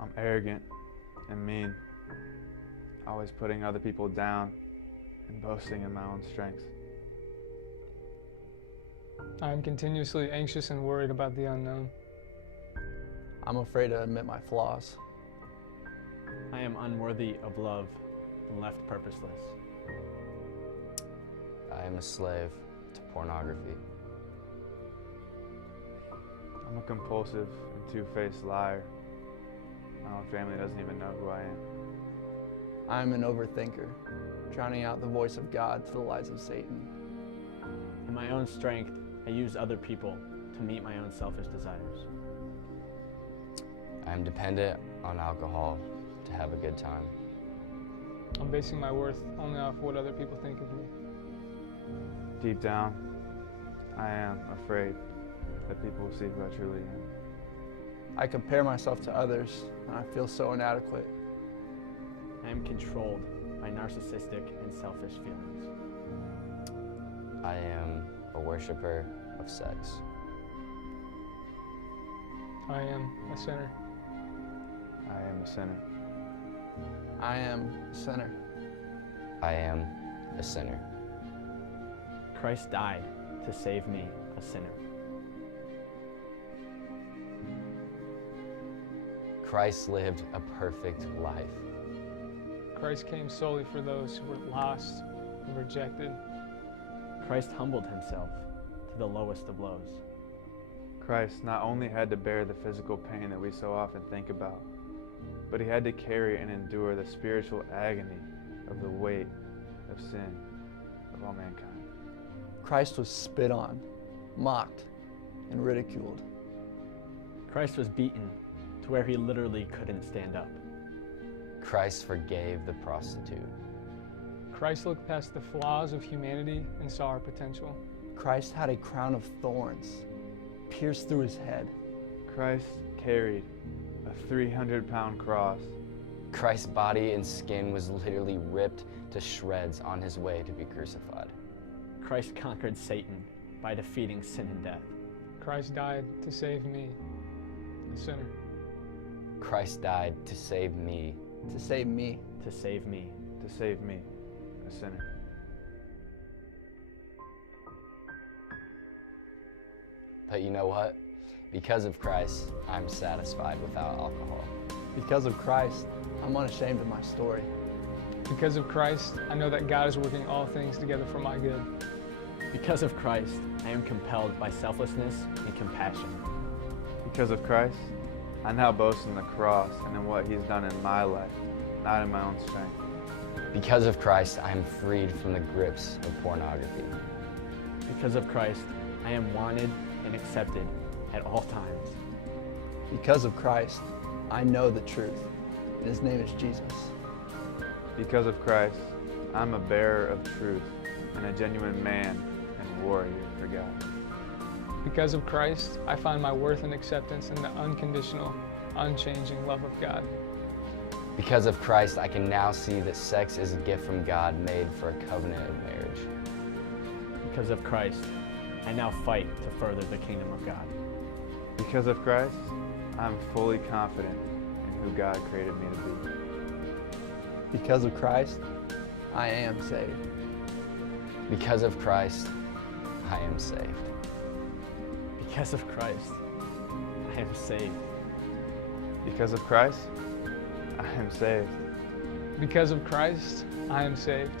I'm arrogant and mean, always putting other people down and boasting in my own strength. I am continuously anxious and worried about the unknown. I'm afraid to admit my flaws. I am unworthy of love and left purposeless. I am a slave to pornography. I'm a compulsive and two-faced liar. My own family doesn't even know who I am. I'm an overthinker, drowning out the voice of God to the lies of Satan. In my own strength, I use other people to meet my own selfish desires. I am dependent on alcohol to have a good time. I'm basing my worth only off what other people think of me. Deep down, I am afraid that people will see who I truly am. I compare myself to others, and I feel so inadequate. I am controlled by narcissistic and selfish feelings. I am a worshiper of sex. I am a sinner. I am a sinner. I am a sinner. I am a sinner. Christ died to save me, a sinner. Christ lived a perfect life. Christ came solely for those who were lost and rejected. Christ humbled himself to the lowest of lows. Christ not only had to bear the physical pain that we so often think about, but he had to carry and endure the spiritual agony of the weight of sin of all mankind. Christ was spit on, mocked, and ridiculed. Christ was beaten to where he literally couldn't stand up. Christ forgave the prostitute. Christ looked past the flaws of humanity and saw our potential. Christ had a crown of thorns pierced through his head. Christ carried a 300-pound cross. Christ's body and skin was literally ripped to shreds on his way to be crucified. Christ conquered Satan by defeating sin and death. Christ died to save me, a sinner. Christ died to save me. To save me. To save me. To save me, a sinner. But you know what? Because of Christ, I'm satisfied without alcohol. Because of Christ, I'm unashamed of my story. Because of Christ, I know that God is working all things together for my good. Because of Christ, I am compelled by selflessness and compassion. Because of Christ, I now boast in the cross and in what he's done in my life, not in my own strength. Because of Christ, I am freed from the grips of pornography. Because of Christ, I am wanted and accepted at all times. Because of Christ, I know the truth, and his name is Jesus. Because of Christ, I'm a bearer of truth and a genuine man and warrior for God. Because of Christ, I find my worth and acceptance in the unconditional, unchanging love of God. Because of Christ, I can now see that sex is a gift from God made for a covenant of marriage. Because of Christ, I now fight to further the kingdom of God. Because of Christ, I'm fully confident in who God created me to be. Because of Christ, I am saved. Because of Christ, I am saved. Because of Christ, I am saved. Because of Christ, I am saved. Because of Christ, I am saved.